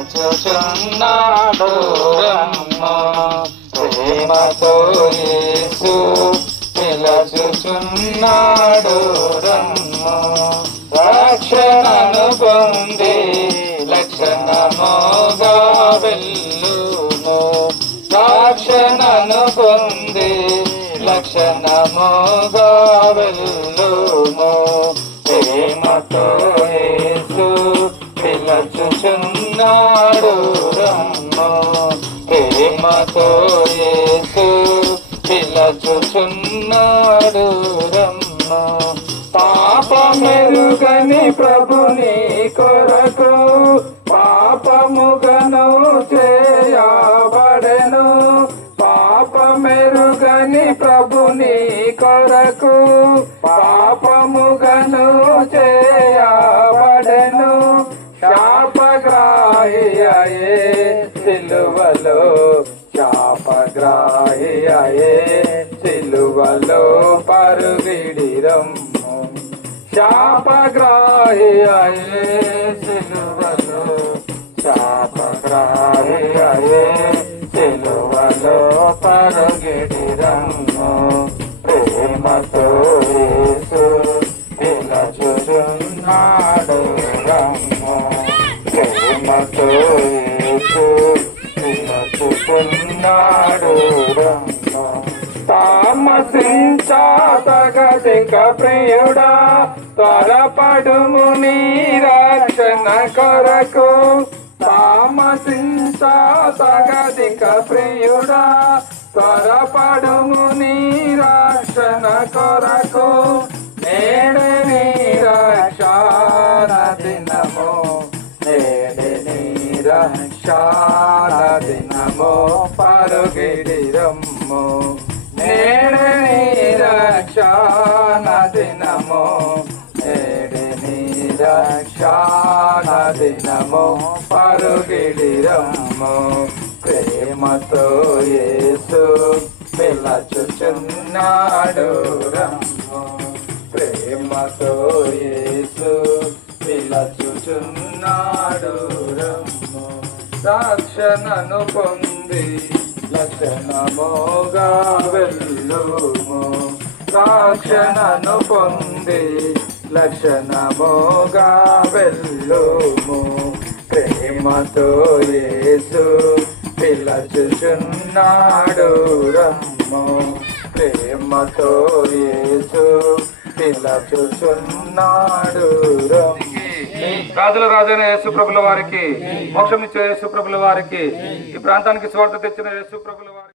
పిలచుచున్నాడు రమ్ము ప్రేమతో యేసు పిలచుచున్నాడు రమ్ము రక్షణను పొంది లక్షణముగా వెళ్ళును రక్షణను పొంది లక్షణముగా వెళ్ళును ప్రేమతో పిలచుచున్నాడు రమ్ము ప్రేమతో యేసు పిలచుచున్నాడు రమ్ము పాపమెరుగని ప్రభుని కొరకు పాపముగను చేయబడెను పాపమెరుగని ప్రభుని అయే సిలువలో శాపగ్రాహియే సిలువలో పరుగిడిరమ్ము. శాపగ్రాహియే సిలువలో శాపగ్రాహియే సిలువలో పరుగిడిరమ్ము. ప్రేమతో యేసు పిలచుచున్నాడు రమ్ము. ప్రేమతో చెప్పుకున్నాడు రమ్ము తామసించాతగదిక ప్రియుడా త్వరపడుము నీ రక్షణ కొరకు. తామసించాతగదిక ప్రియుడా త్వరపడుము నీ రక్షణ కొరకు. నేడే నీ రక్షణ దినము నేడే నీ రక్షణ పరుగిడిరమ్ము నేడు నీ రక్షణ దినము నేడే నీ రక్షణ దినము పరుగిడిరమ్ము ప్రేమతో యేసు పిలచుచున్నాడు రమ్ము. ప్రేమతో యేసు పిలచుచున్నాడు రమ్ము. రక్షణను పొంది లక్షణముగా వెళ్ళుము రక్షణను పొంది లక్షణముగా వెళ్ళుము ప్రేమతో యేసు పిలచుచున్నాడు రమ్ము. ప్రేమతో యేసు పిలచుచున్నాడు రమ్ము. రాజుల రాజైన యేసు ప్రభుల వారికి మోక్షం ఇచ్చే యేసు ప్రభుల వారికి ఈ ప్రాంతానికి స్వార్థ తెచ్చిన యేసుప్రభుల వారికి.